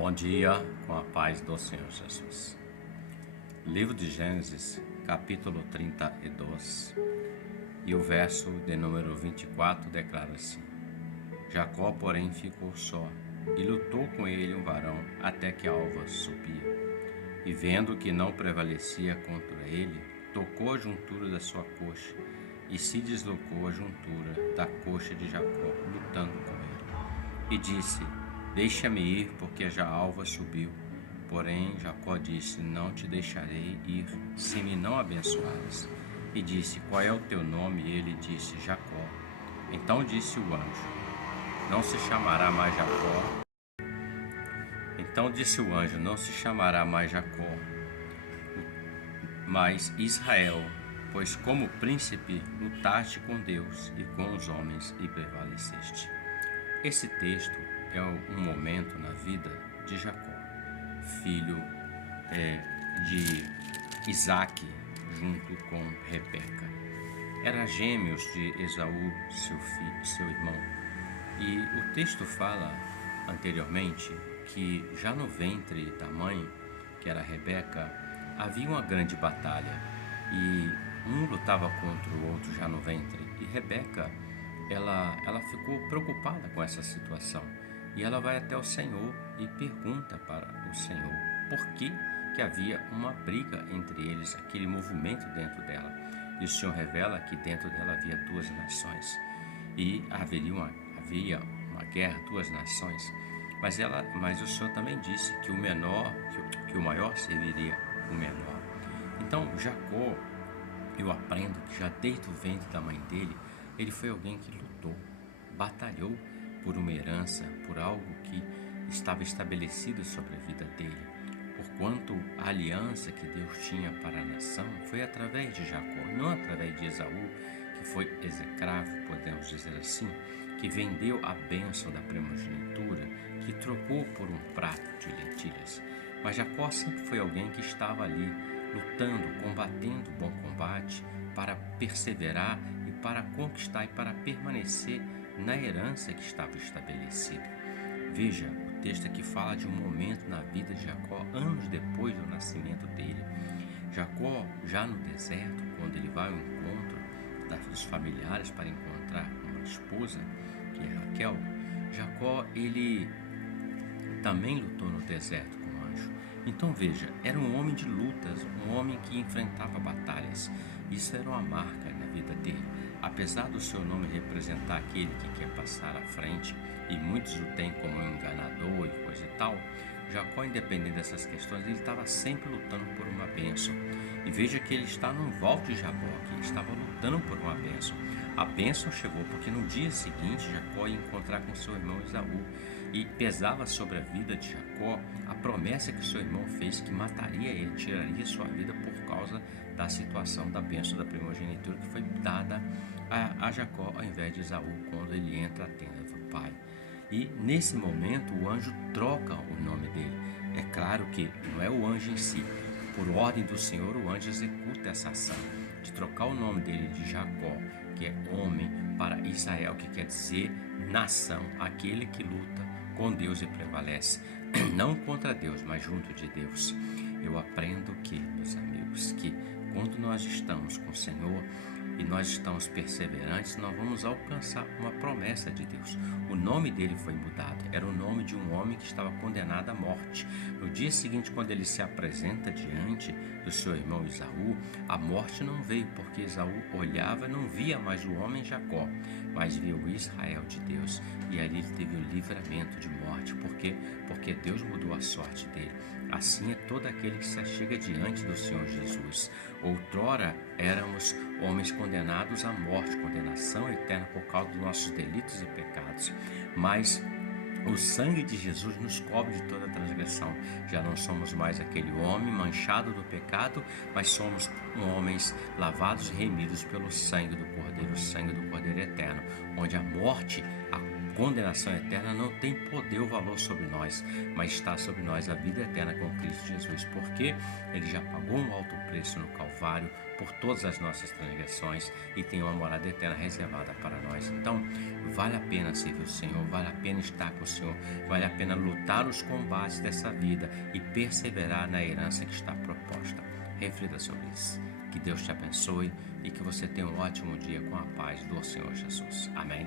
Bom dia, com a paz do Senhor Jesus. Livro de Gênesis, capítulo 32, e o verso de número 24 declara assim: Jacó, porém, ficou só, e lutou com ele um varão até que a alva subia. E vendo que não prevalecia contra ele, tocou a juntura da sua coxa, e se deslocou a juntura da coxa de Jacó, lutando com ele. E disse: Deixa-me ir, porque já a alva subiu. Porém, Jacó disse: Não te deixarei ir, se me não abençoares. E disse: Qual é o teu nome? E ele disse: Jacó. Então disse o anjo: Não se chamará mais Jacó. Então disse o anjo: Não se chamará mais Jacó, mas Israel, pois como príncipe lutaste com Deus e com os homens e prevaleceste. Esse texto é um momento na vida de Jacó, filho de Isaque, junto com Rebeca. Eram gêmeos de Esaú, seu irmão. E o texto fala anteriormente que já no ventre da mãe, que era Rebeca, havia uma grande batalha. E um lutava contra o outro já no ventre. E Rebeca, ela ficou preocupada com essa situação. E ela vai até o Senhor e pergunta para o Senhor por que havia uma briga entre eles, aquele movimento dentro dela. E o Senhor revela que dentro dela havia duas nações. E havia uma guerra, duas nações. Mas o Senhor também disse que que o maior serviria o menor. Então, Jacó, eu aprendo que já desde o ventre da mãe dele, ele foi alguém que lutou, batalhou por uma herança, por algo que estava estabelecido sobre a vida dele. Porquanto a aliança que Deus tinha para a nação foi através de Jacó, não através de Esaú, que foi execrável, podemos dizer assim, que vendeu a bênção da primogenitura, que trocou por um prato de lentilhas. Mas Jacó sempre foi alguém que estava ali, lutando, combatendo o bom combate, para perseverar e para conquistar e para permanecer na herança que estava estabelecida. Veja, o texto aqui fala de um momento na vida de Jacó, anos depois do nascimento dele. Jacó, já no deserto, quando ele vai ao encontro dos familiares para encontrar uma esposa, que é Raquel, Jacó, ele também lutou no deserto com o anjo. Então veja, era um homem de lutas, um homem que enfrentava batalhas. Isso era uma marca na vida dele. Apesar do seu nome representar aquele que quer passar à frente, e muitos o têm como um enganador e coisa e tal, Jacó, independente dessas questões, ele estava sempre lutando por uma bênção. E veja que ele está num vale de Jaboque, ele estava lutando por uma bênção. A bênção chegou porque no dia seguinte Jacó ia encontrar com seu irmão Esaú, e pesava sobre a vida de Jacó a promessa que seu irmão fez, que mataria ele, tiraria sua vida por causa da situação da bênção da primogenitura que foi dada a Jacó ao invés de Esaú quando ele entra à tenda do pai. E nesse momento o anjo troca o nome dele. É claro que não é o anjo em si. Por ordem do Senhor, o anjo executa essa ação de trocar o nome dele de Jacó, que é homem, para Israel, que quer dizer nação, aquele que luta com Deus e prevalece, não contra Deus, mas junto de Deus. Eu aprendo que, meus amigos, que quando nós estamos com o Senhor e nós estamos perseverantes, nós vamos alcançar uma promessa de Deus. O nome dele foi mudado, era o nome de um homem que estava condenado à morte. No dia seguinte, quando ele se apresenta diante do seu irmão Esaú, a morte não veio, porque Esaú olhava e não via mais o homem Jacó, mas via o Israel de Deus. E ali ele teve o livramento de morte. Por quê? Porque Deus mudou a sorte dele. Assim é todo aquele que se achega diante do Senhor Jesus. Outrora éramos homens condenados à morte, condenação eterna por causa dos nossos delitos e pecados. Mas o sangue de Jesus nos cobre de toda transgressão. Já não somos mais aquele homem manchado do pecado, mas somos homens lavados e remidos pelo sangue do Cordeiro, o sangue do Cordeiro eterno, onde a morte, a condenação eterna não tem poder ou valor sobre nós, mas está sobre nós a vida eterna com Cristo Jesus, porque ele já pagou um alto preço no Calvário por todas as nossas transgressões e tem uma morada eterna reservada para nós. Então, vale a pena servir o Senhor, vale a pena estar com o Senhor, vale a pena lutar os combates dessa vida e perseverar na herança que está proposta. Reflita sobre isso. Que Deus te abençoe e que você tenha um ótimo dia com a paz do Senhor Jesus. Amém.